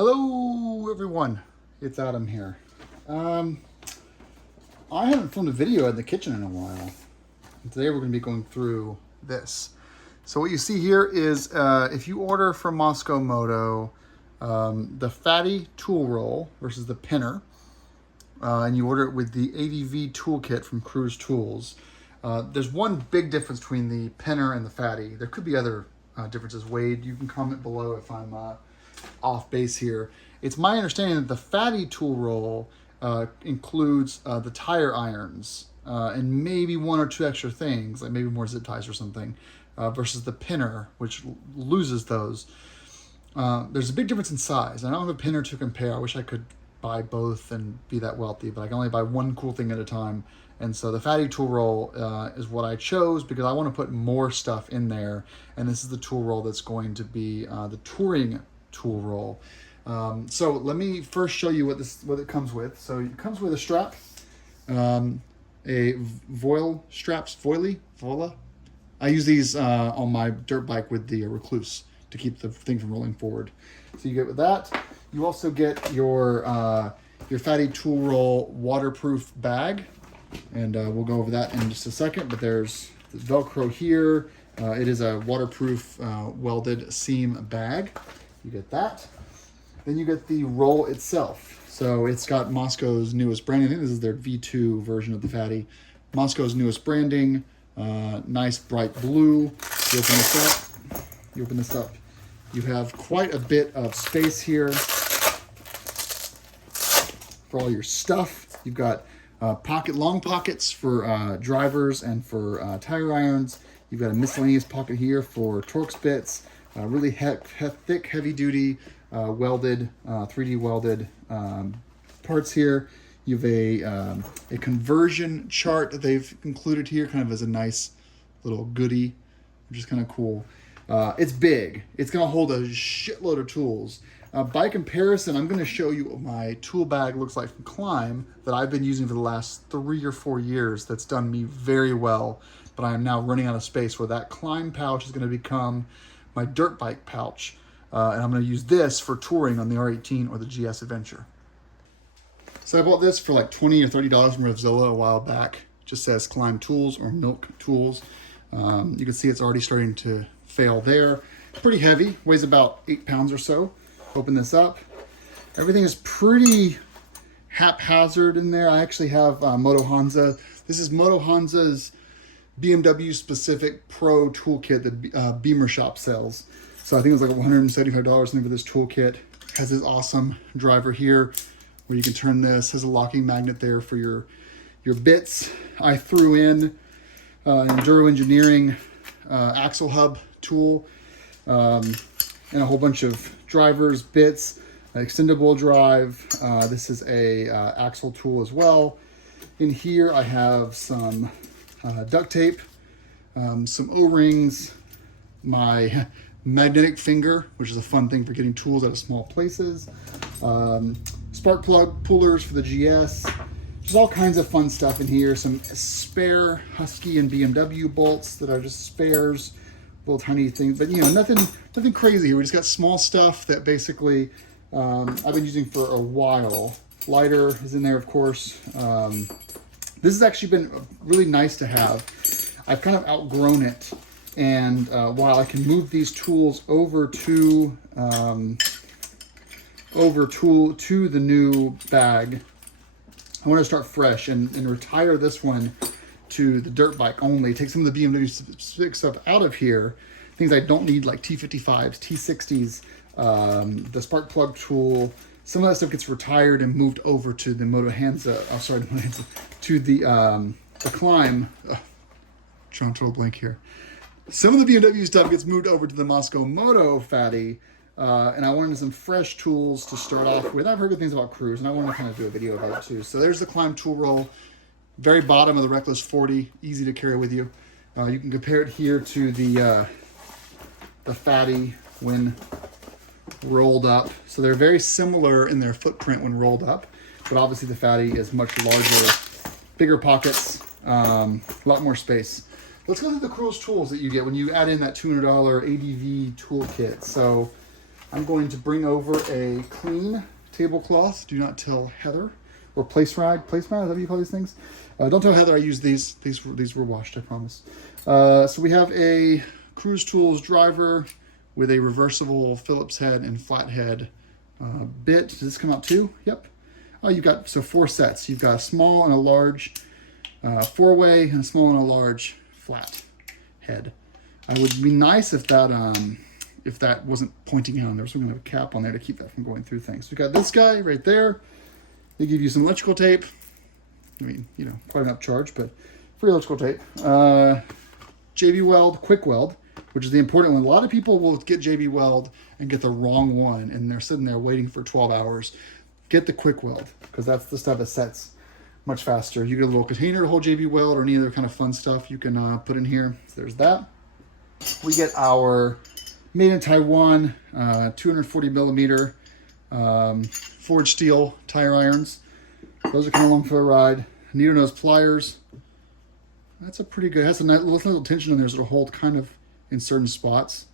Hello everyone, it's Adam here. I haven't filmed a video in the kitchen in a while. And today we're going to be going through this. So what you see here is if you order from Mosko Moto the fatty tool roll versus the pinner, and you order it with the ADV Toolkit from CruzTOOLS, there's one big difference between the pinner and the fatty. There could be other differences. Wade, you can comment below if I'm off base here. It's my understanding that the fatty tool roll includes the tire irons and maybe one or two extra things, like maybe more zip ties or something, versus the pinner, which loses those. There's a big difference in size. I don't have a pinner to compare. I wish I could buy both and be that wealthy, but I can only buy one cool thing at a time. And so the fatty tool roll is what I chose because I want to put more stuff in there. And this is the tool roll that's going to be the touring tool roll. So let me first show you what it comes with. So it comes with a strap, a voila. I use these on my dirt bike with the Recluse to keep the thing from rolling forward. So you get with that. You also get your fatty tool roll waterproof bag, and we'll go over that in just a second. But there's the Velcro here. It is a waterproof welded seam bag. You get that. Then you get the roll itself. So it's got Mosko's newest branding. I think this is their V2 version of the fatty. Mosko's newest branding. Nice bright blue. You open this up. You have quite a bit of space here for all your stuff. You've got long pockets for drivers and for tire irons. You've got a miscellaneous pocket here for Torx bits. Really thick, heavy-duty welded, 3D welded parts here. You have a conversion chart that they've included here, kind of as a nice little goodie, which is kind of cool. It's big. It's going to hold a shitload of tools. By comparison, I'm going to show you what my tool bag looks like from Climb that I've been using for the last 3 or 4 years. That's done me very well, but I am now running out of space where that Climb pouch is going to become my dirt bike pouch. And I'm going to use this for touring on the R18 or the GS Adventure. So I bought this for like $20 or $30 from Revzilla a while back. It just says Climb Tools or Milk Tools. You can see it's already starting to fail there. Pretty heavy, weighs about 8 pounds or so. Open this up. Everything is pretty haphazard in there. I actually have Motohansa. This is Motohansa's BMW specific pro toolkit that Beamer Shop sells. So I think it was like $175 for this toolkit. Has this awesome driver here where you can turn this. Has a locking magnet there for your bits. I threw in an Enduro Engineering axle hub tool and a whole bunch of drivers, bits, extendable drive. This is a axle tool as well. In here I have some duct tape, some O-rings, my magnetic finger, which is a fun thing for getting tools out of small places, spark plug pullers for the GS, just all kinds of fun stuff in here, some spare Husky and BMW bolts that are just spares, little tiny things, but you know, nothing crazy here. We just got small stuff that basically I've been using for a while. Lighter is in there, of course. This has actually been really nice to have. I've kind of outgrown it, and while I can move these tools over to the new bag, I want to start fresh and retire this one to the dirt bike only. Take some of the BMW specific stuff out of here, things I don't need like T55s, T60s, the spark plug tool. Some of that stuff gets retired and moved over to the Motohansa. Oh, sorry, to the Climb. John total blank here. Some of the BMW stuff gets moved over to the Mosko Moto fatty, and I wanted some fresh tools to start off with. I've heard good things about Cruz, and I want to kind of do a video about it too. So there's the Climb tool roll, very bottom of the Reckless 40, easy to carry with you. You can compare it here to the fatty when rolled up. So they're very similar in their footprint when rolled up, but obviously the fatty is much larger, bigger pockets, a lot more space. Let's go through the CruzTOOLS that you get when you add in that $200 ADV toolkit. So I'm going to bring over a clean tablecloth. Do not tell Heather. Or place mat, is that what you call these things? Don't tell Heather I used these. These were washed, I promise. So we have a CruzTOOLS driver with a reversible Phillips head and flathead bit. Does this come out too? Yep. Oh, you've got, so 4 sets. You've got a small and a large 4-way and a small and a large flat head. It would be nice if that wasn't pointing out. There was some kind of a cap on there to keep that from going through things. So we've got this guy right there. They give you some electrical tape. I mean, you know, quite an upcharge, but free electrical tape. JB Weld, quick weld, which is the important one. A lot of people will get JB Weld and get the wrong one, and they're sitting there waiting for 12 hours. Get the quick weld, because that's the stuff that sets much faster. You get a little container to hold JB Weld or any other kind of fun stuff you can put in here. So there's that. We get our made in Taiwan 240 millimeter forged steel tire irons. Those are coming along for a ride. Needle nose pliers. That's a pretty good. It has a nice little tension on there, so it'll hold kind of in certain spots.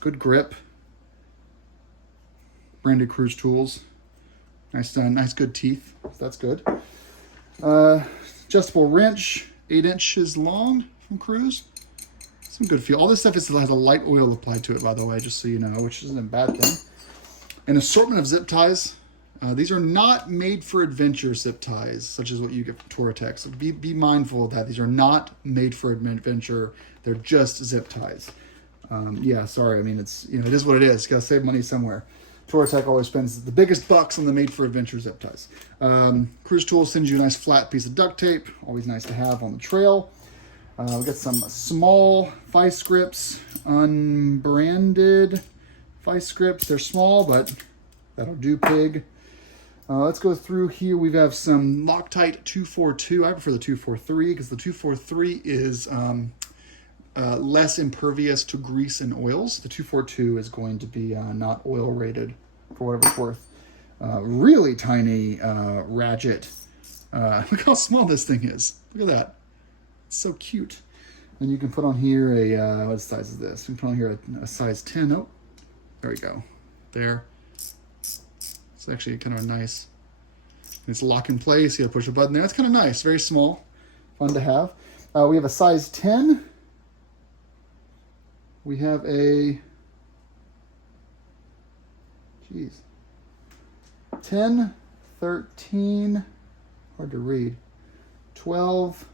Good grip. Branded CruzTOOLS. Nice good teeth. So that's good. Adjustable wrench, 8 inches long from Cruz. Some good feel. All this stuff has a light oil applied to it, by the way, just so you know, which isn't a bad thing. An assortment of zip ties. These are not made for adventure zip ties, such as what you get from Torotech. So be mindful of that. These are not made for adventure. They're just zip ties. Yeah, sorry. I mean, it is what it is. You gotta save money somewhere. Torotech always spends the biggest bucks on the made for adventure zip ties. CruzTOOLS sends you a nice flat piece of duct tape. Always nice to have on the trail. We got some small vice grips, unbranded vice grips. They're small, but that'll do, pig. Let's go through here. We have some Loctite 242. I prefer the 243 because the 243 is less impervious to grease and oils. The 242 is going to be not oil rated, for whatever it's worth. Really tiny ratchet. Look how small this thing is. Look at that. It's so cute. And you can put on here a, what size is this? You can put on here a size 10. Oh, there we go. There. It's actually kind of a nice, it's lock in place. You gotta push a button there. It's kind of nice, very small, fun to have. We have a size 10. We have a, 10, 13, hard to read, 12,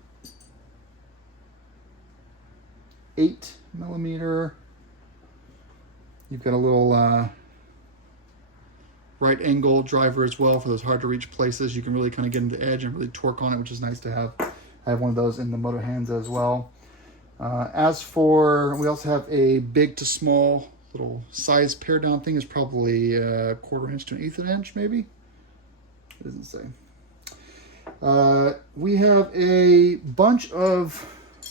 8 millimeter. You've got a little right angle driver as well for those hard to reach places. You can really kind of get into the edge and really torque on it, which is nice to have. I have one of those in the Motohansa as well. As for, we also have a big to small little size pair down thing. Is probably a 1/4 inch to 1/8 inch, maybe. It doesn't say. We have a bunch of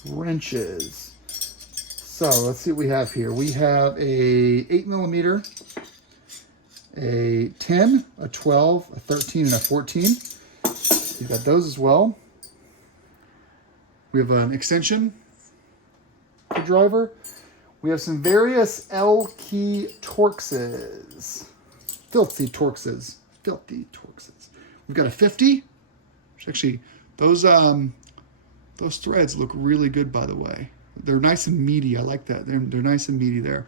wrenches. So let's see what we have here. We have a 8 millimeter, a 10, a 12, a 13, and a 14. You've got those as well. We have an extension for driver. We have some various L-key Torxes. Filthy Torxes. Filthy Torxes. We've got a 50, which actually, those threads look really good, by the way. They're nice and meaty. I like that. They're nice and meaty there.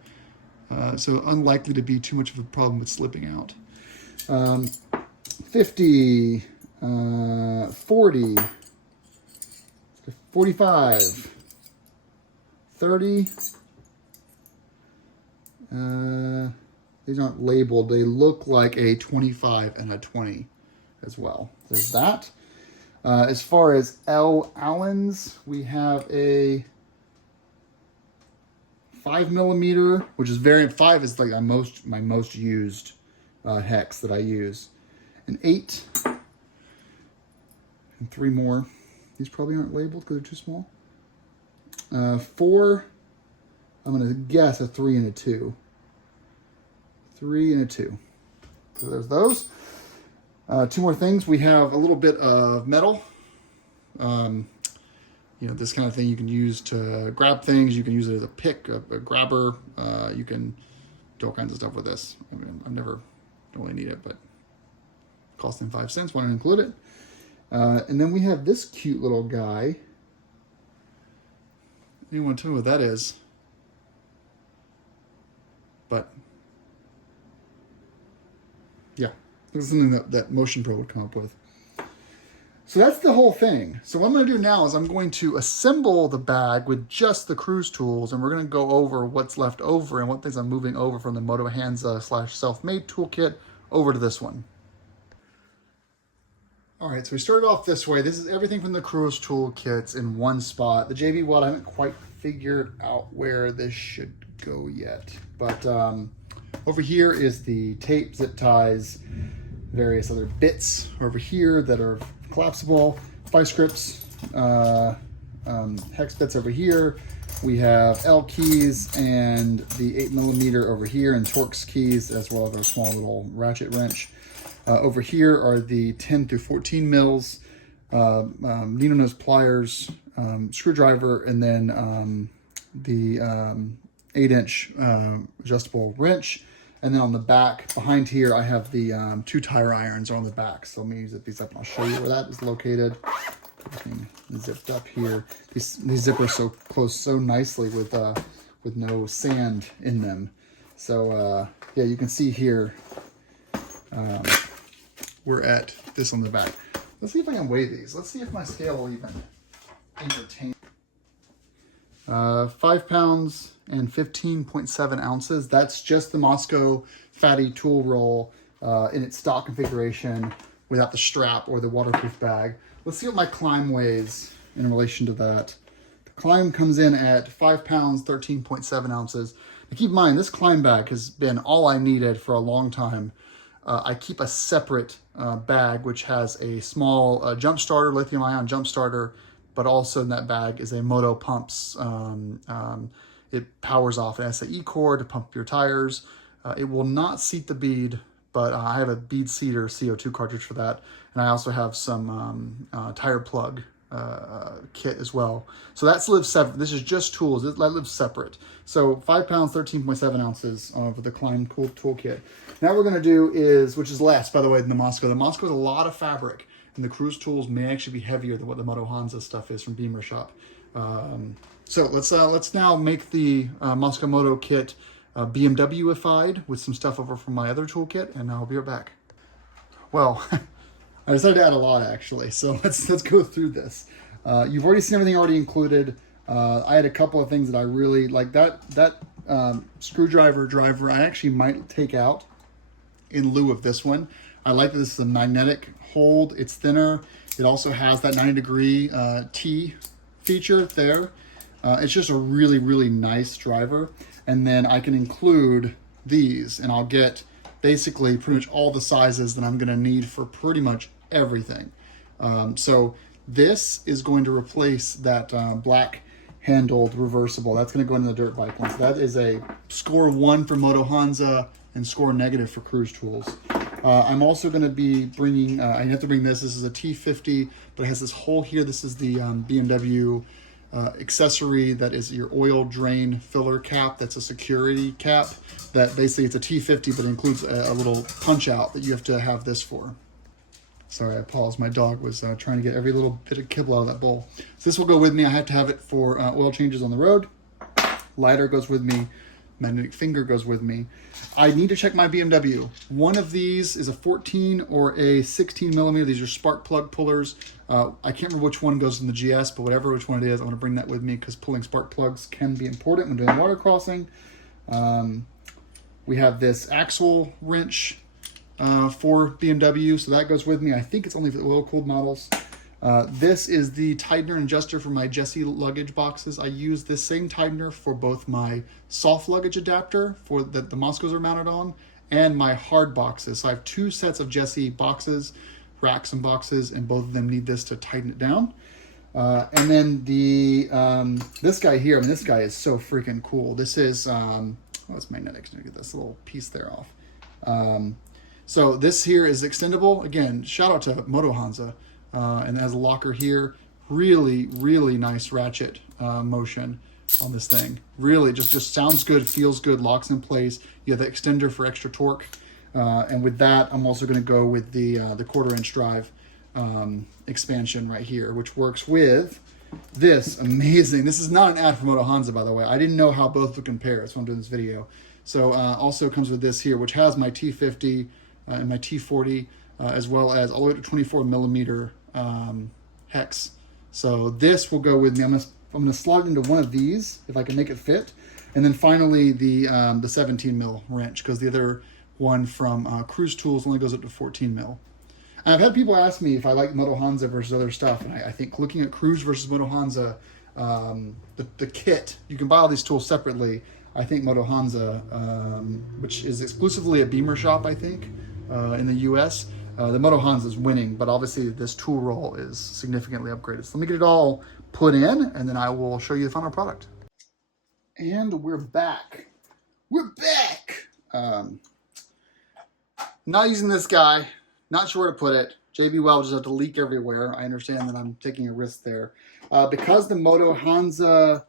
So unlikely to be too much of a problem with slipping out. 50, 40, 45, 30. These aren't labeled. They look like a 25 and a 20 as well. There's that. As far as L Allens, we have a 5 millimeter, which is variant 5 is like my most used hex that I use. An 8 and 3 more. These probably aren't labeled because they're too small. 4, I'm gonna guess a 3 and a 2. 3 and a 2. So there's those. 2 more things. We have a little bit of metal. This kind of thing you can use to grab things. You can use it as a pick, a grabber. You can do all kinds of stuff with this. I mean, don't really need it, but costing 5 cents, want to include it. And then we have this cute little guy. Anyone tell me what that is? But yeah, this is something that Motion Pro would come up with. So that's the whole thing. So what I'm going to do now is I'm going to assemble the bag with just the CruzTOOLS, and we're going to go over what's left over and what things I'm moving over from the Motohansa / self-made toolkit over to this one. All right, so we started off this way. This is everything from the CruzTOOL kits in one spot. The JB Weld, I haven't quite figured out where this should go yet. But over here is the tape, zip ties, various other bits over here that are collapsible, vice grips, hex bits over here. We have L keys and the 8mm over here, and Torx keys, as well as our small little ratchet wrench. Over here are the 10 through 14 mils, needle nose pliers, screwdriver, and then the 8-inch adjustable wrench. And then on the back, behind here, I have the 2 tire irons on the back. So let me zip these up and I'll show you where that is located. Everything zipped up here. These zippers so close so nicely with no sand in them. So yeah, you can see here, we're at this on the back. Let's see if I can weigh these. Let's see if my scale will even entertain. 5 pounds and 15.7 ounces. That's just the Mosko fatty tool roll in its stock configuration without the strap or the waterproof bag. Let's see what my climb weighs in relation to that. The climb comes in at 5 pounds, 13.7 ounces. Now keep in mind, this climb bag has been all I needed for a long time. I keep a separate bag which has a small jump starter, lithium ion jump starter, but also in that bag is a Moto pumps. It powers off an SAE cord to pump your tires. It will not seat the bead, but I have a bead seater CO2 cartridge for that. And I also have some tire plug kit as well. So that's lives separate. This is just tools. That lives separate. So 5 pounds, 13.7 ounces for the Climb Cool Toolkit. Now what we're going to do is, which is less, by the way, than the Mosko. The Mosko is a lot of fabric, and the CruzTOOLS may actually be heavier than what the Motohansa stuff is from Beamer Shop. So let's now make the Mosko Moto kit BMW-ified with some stuff over from my other toolkit, and I'll be right back. Well, I decided to add a lot actually, so let's go through this. You've already seen everything already included. I had a couple of things that I really like. That screwdriver driver I actually might take out in lieu of this one. I like that this is a magnetic hold. It's thinner. It also has that 90-degree T feature there. It's just a really, really nice driver. And then I can include these, and I'll get basically pretty much all the sizes that I'm going to need for pretty much everything. So this is going to replace that black handled reversible. That's going to go into the dirt bike one. So that is a score 1 for Motohansa and score negative for CruzTOOLS. I'm also going to be bringing, I have to bring this. This is a T50, but it has this hole here. This is the BMW accessory that is your oil drain filler cap. That's a security cap that basically it's a T50, but it includes a little punch out that you have to have this for. Sorry, I paused. My dog was trying to get every little bit of kibble out of that bowl. So this will go with me. I have to have it for oil changes on the road. Lighter goes with me. Magnetic finger goes with me. I need to check my BMW. One of these is a 14 or a 16 millimeter. These are spark plug pullers. I can't remember which one goes in the GS, but whatever which one it is, I want to bring that with me because pulling spark plugs can be important when doing water crossing. We have this axle wrench for BMW, so that goes with me. I think it's only for the oil-cooled models. This is the tightener and adjuster for my Jessie luggage boxes. I use this same tightener for both my soft luggage adapter for that the Moskos are mounted on and my hard boxes. So I have 2 sets of Jessie boxes, racks and boxes, and both of them need this to tighten it down. And then the this guy here, I mean, this guy is so freaking cool. This is, oh, it's magnetic. Let me get this little piece there off. So this here is extendable. Again, shout out to Motohansa. And it has a locker here. Really, really nice ratchet motion. on this thing. Really, just sounds good, feels good, locks in place. You have the extender for extra torque. And with that, I'm also going to go with the 1/4-inch drive expansion right here, which works with this amazing. This is not an ad for Motohansa, by the way. I didn't know how both would compare, so I'm doing this video. So also comes with this here, which has my T50 and my T40, as well as all the way to 24 millimeter hex. So this will go with me. I'm gonna slot it into one of these if I can make it fit, and then finally the 17 mil wrench, because the other one from CruzTOOLS only goes up to 14 mil. And I've had people ask me if I like Motohansa versus other stuff, and I think looking at Cruz versus Motohansa, the kit, you can buy all these tools separately. I think Motohansa, which is exclusively a Beamer shop, I think, in the US, the Motohansa is winning, but obviously this tool roll is significantly upgraded. So let me get it all put in, and then I will show you the final product. And we're back. We're back. Not using this guy. Not sure where to put it. JB Weld just have to leak everywhere. I understand that I'm taking a risk there. Because the Motohansa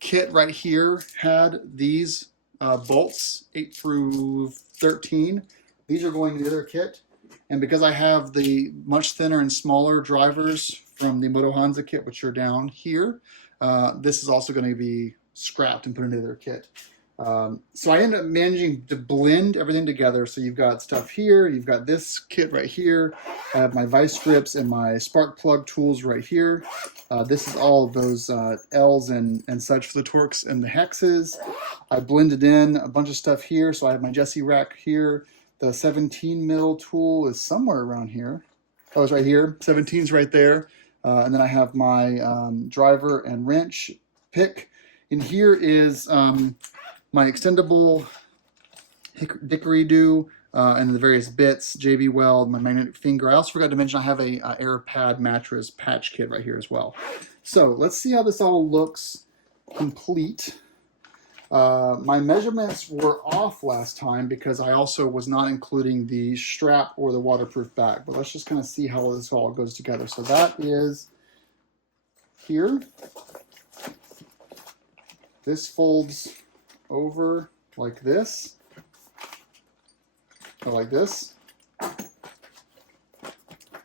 kit right here had these bolts, 8 through 13, these are going to the other kit. And because I have the much thinner and smaller drivers from the Motohansa kit, which are down here, this is also going to be scrapped and put into their kit. So I ended up managing to blend everything together. So you've got stuff here, you've got this kit right here, I have my vice grips and my spark plug tools right here. This is all of those L's and such for the torques and the hexes. I blended in a bunch of stuff here. So I have my Jesse rack here. The 17 mil tool is somewhere around here. Oh, it's right here. 17's right there. And then I have my driver and wrench pick. And here is my extendable dickery-do and the various bits, JB Weld, my magnetic finger. I also forgot to mention I have a air pad mattress patch kit right here as well. So let's see how this all looks complete. My measurements were off last time because I also was not including the strap or the waterproof bag. But let's just kind of see how this all goes together. So that is here. This folds over like this, or like this.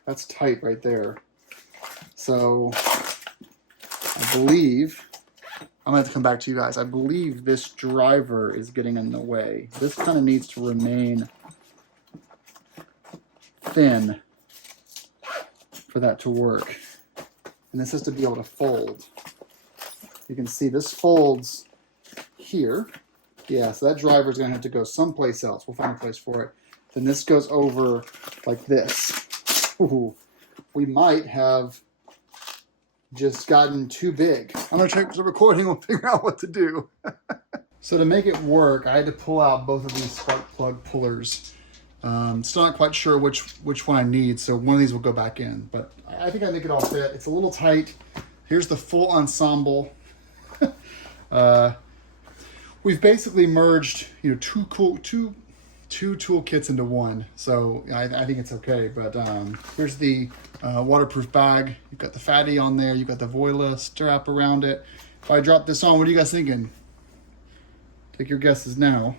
That's tight right there. So I believe, I'm gonna have to come back to you guys. I believe this driver is getting in the way. This kind of needs to remain thin for that to work. And this has to be able to fold. You can see this folds here. Yeah, so that driver is going to have to go someplace else. We'll find a place for it. Then this goes over like this. Ooh, we might have just gotten too big. I'm going to check the recording. We'll figure out what to do. So to make it work, I had to pull out both of these spark plug pullers. Still not quite sure which one I need, so one of these will go back in. But I think I make it all fit. It's a little tight. Here's the full ensemble. We've basically merged, two tool kits into one, so I think it's okay. But here's the waterproof bag. You've got the fatty on there. You've got the Voila strap around it. If I drop this on, what are you guys thinking? Take your guesses now.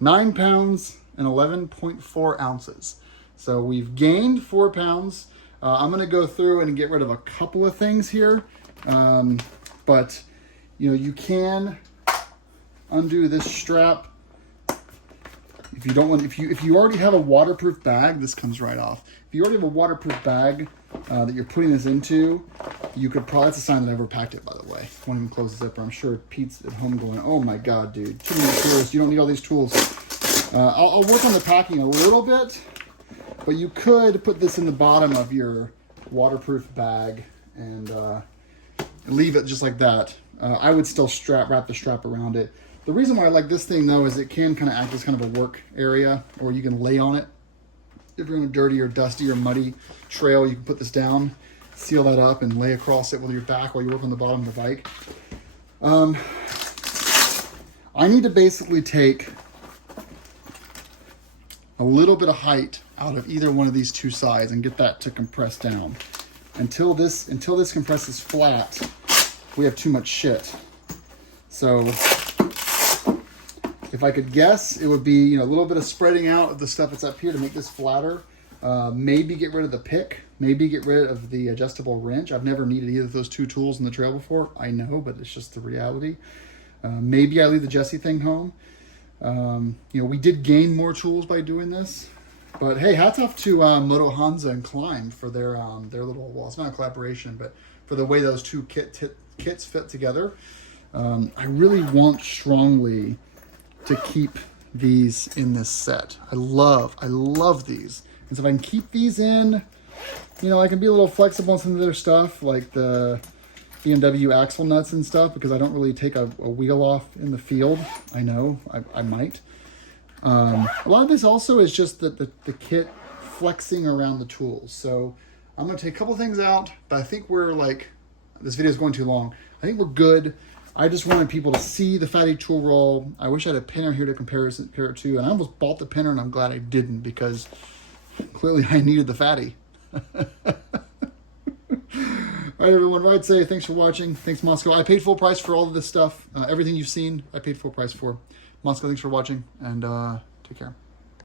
9 pounds and 11.4 ounces. So we've gained 4 pounds. I'm going to go through and get rid of a couple of things here. But you can undo this strap. If you don't want, if you already have a waterproof bag, this comes right off. If you already have a waterproof bag that you're putting this into, you could probably, that's a sign that I ever packed it, by the way. I won't even close the zipper. I'm sure Pete's at home going, oh my God, dude, too many tools. You don't need all these tools. I'll work on the packing a little bit, but you could put this in the bottom of your waterproof bag and leave it just like that. I would still wrap the strap around it. The reason why I like this thing though is it can kind of act as kind of a work area, or you can lay on it. If you're in a dirty or dusty or muddy trail, you can put this down, seal that up, and lay across it with your back while you work on the bottom of the bike. I need to basically take a little bit of height out of either one of these two sides and get that to compress down. until this compresses flat, we have too much shit. So if I could guess, it would be, you know, a little bit of spreading out of the stuff that's up here to make this flatter. Maybe get rid of the pick, maybe get rid of the adjustable wrench. I've never needed either of those two tools in the trail before. I know, but it's just the reality. Maybe I leave the Jesse thing home. You know, we did gain more tools by doing this. But hey, hats off to Motohansa and Climb for their little, well, it's not a collaboration, but for the way those two kits fit together. I really want strongly to keep these in this set. I love these. And so if I can keep these in, you know, I can be a little flexible on some of their stuff, like the BMW axle nuts and stuff, because I don't really take a wheel off in the field. I know, I might. A lot of this also is just the kit flexing around the tools. So I'm going to take a couple things out, but I think we're like, this video is going too long. I think we're good. I just wanted people to see the fatty tool roll. I wish I had a pinner here to compare it to, and I almost bought the pinner, and I'm glad I didn't, because clearly I needed the fatty. All right, everyone. I'd say thanks for watching. Thanks, Mosko. I paid full price for all of this stuff. Everything you've seen, I paid full price for. Mosko, thanks for watching, and take care.